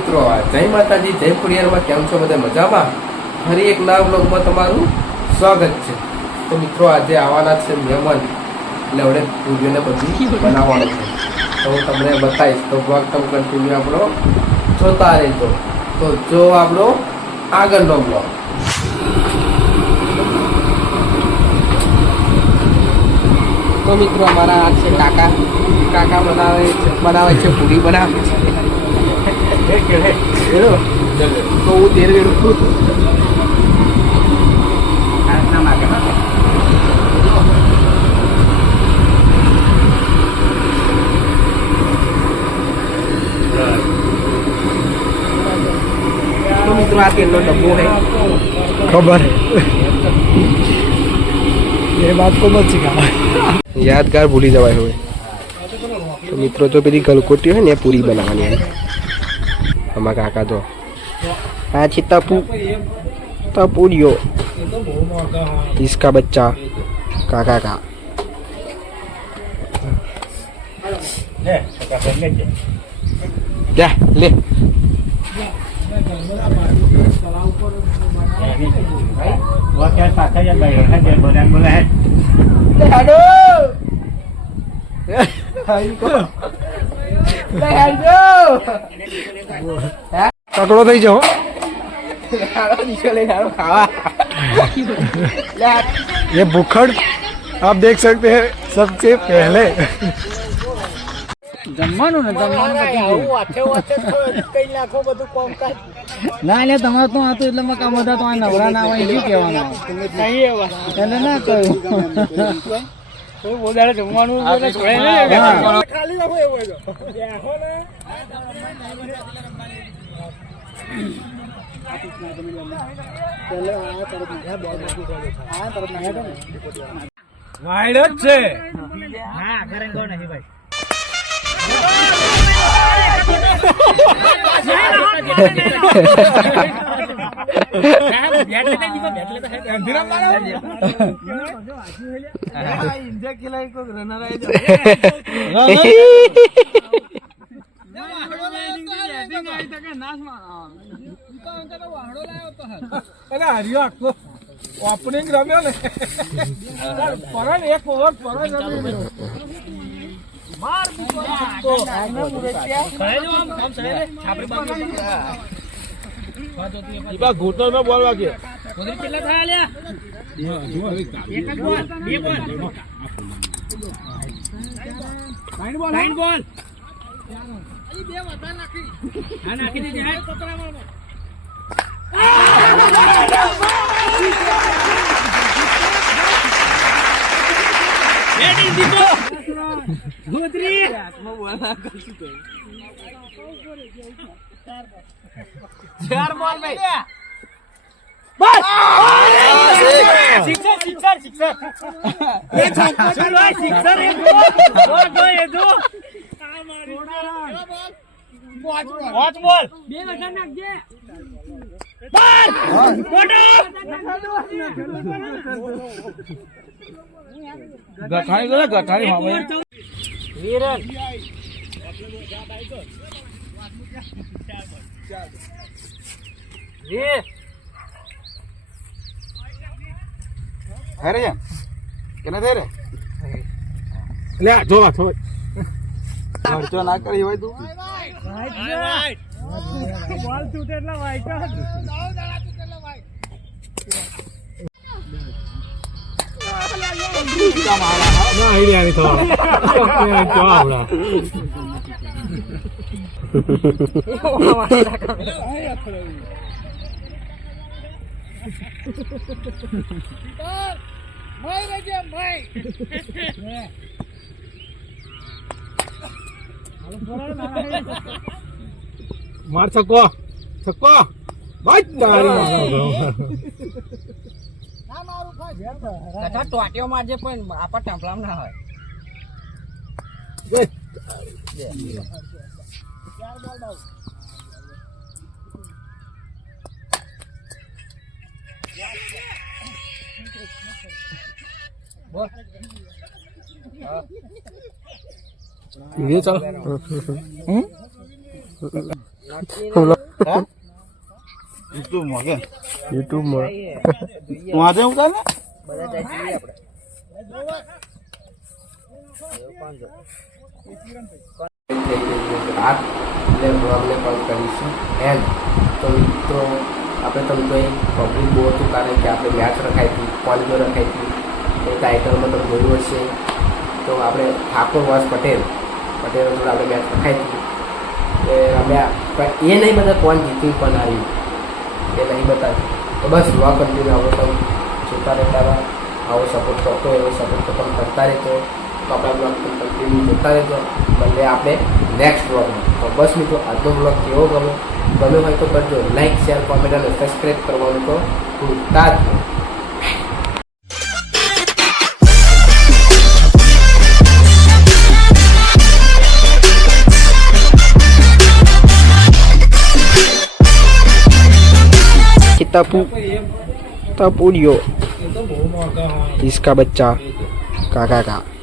મિત્રો જય માતાજી જય ખોડિયારમાં કેમ છો બધા મજામાં ફરી એક નવા બ્લોગમાં તમારું સ્વાગત છે। તો મિત્રો આજે આવવાના છે મહેમાન એટલે હવે પૂરીઓને બધું બનાવવાનું છે તો હું તમને બતાવીશ તો બ્લોગ તમે કન્ટિન્યુ આપણો જોતા રહેજો। તો જો આપણો આગળનો બ્લોગ। તો મિત્રો અમારા આ છે કાકા કાકા બનાવે છે પૂરી બનાવે છે તો હું તેલ વેડું तो मित्रों आ तेल डब्बो है खबर ये बात को मत सिखा यादगार भूली जवाय हुए। तो मित्रों जो पेली गलकोटी है ने पूरी बनावानी है हमारा काका तो अच्छी तपूरियो इसका बच्चा काका का क्या ले वो क्या साथा या बैठा है जेल बोला है हेलो पकड़ो थी जाओ ये बुखड़ आप देख सकते हैं सबसे पहले જમવાનું ને ના એટલે તમારે તો આ તો એટલે કામ બધા તો આ નવરા ના હોય શું કહેવાનું એને ના કહ્યું વધારે જમવાનું ખાલી રાખો એવું વાઈડ જ છે હા ઘરે કોણ નથી ભાઈ ઓપનિંગ રમ્યો ને પરન એક ઓવર પરન રમ્યો मार तो इबा घोटो में बॉल वागे उधर किल्ला था लिया एक बॉल बे बॉल लाइन बॉल अली बे वता नाखी हां नाखी दे जाए कतरा मार रेडी दीपो गोत्री मैं बोला कैसे तो चार बॉल में बस सिक्सर सिक्सर सिक्सर ये सिक्सर है सिक्सर है दो ये दो वॉच बॉल बे वजन नाख दे बॉल मोटो गठाई गला गठाई मावे वीरन ये अरे केना दे रे ले जोवा थोड़ खर्चो ना करी होय तू वाइट बॉल टूटेला वाइट जाओ दाड़ा टूटेला वाइट ના આઈડિયા નહીં તો તો આવડા ભાઈ રેજે ભાઈ માર છક્કો છક્કો ભાઈ તારી ના મારું ભાઈ કથા ટોટિયો મારજે પણ આપા ટાંપલામ ના હોય ચાર બોલ બાઉ બોલ ये चल હા યુટ્યુબમાં કે યુટ્યુબમાં તું આજે ઉતાર ને રાત એટલે બ્લોગને પણ કરીશું એન્ડ તો મિત્રો આપણે તમે કોઈ પબ્લિક બહુ હતું કારણ કે આપણે મેચ રખાઈ હતી પોલિયો રખાઈ હતી એ ટાઇટલમાં તમે જોયું હશે તો આપણે ઠાકોર વાસ પટેલ જોડે આપણે મેચ રખાઈ હતી એ રમ્યા પણ એ નહીં બધા કોણ જીત્યું પણ આવ્યું એ નહીં બતાવ્યું તો બસ બ્લોગ કન્ટિન્યુ આપણે તમે જોતા રહેતા આવો સપોર્ટ કરતો એવો સપોર્ટ તો પણ કરતા રહેતો તો આપણા બ્લોગ પણ કન્ટિન્યુ જોતા રહેજો ભલે આપણે નેક્સ્ટ બ્લોગમાં તો બસ મિત્રો આજનો બ્લોગ કેવો ગમે હોય તો કરજો લાઈક શેર કોમેન્ટ અને સબસ્ક્રાઈબ કરવાનું તો ભૂલતા જ નહીં. Tapu dia. Iska baca kakak.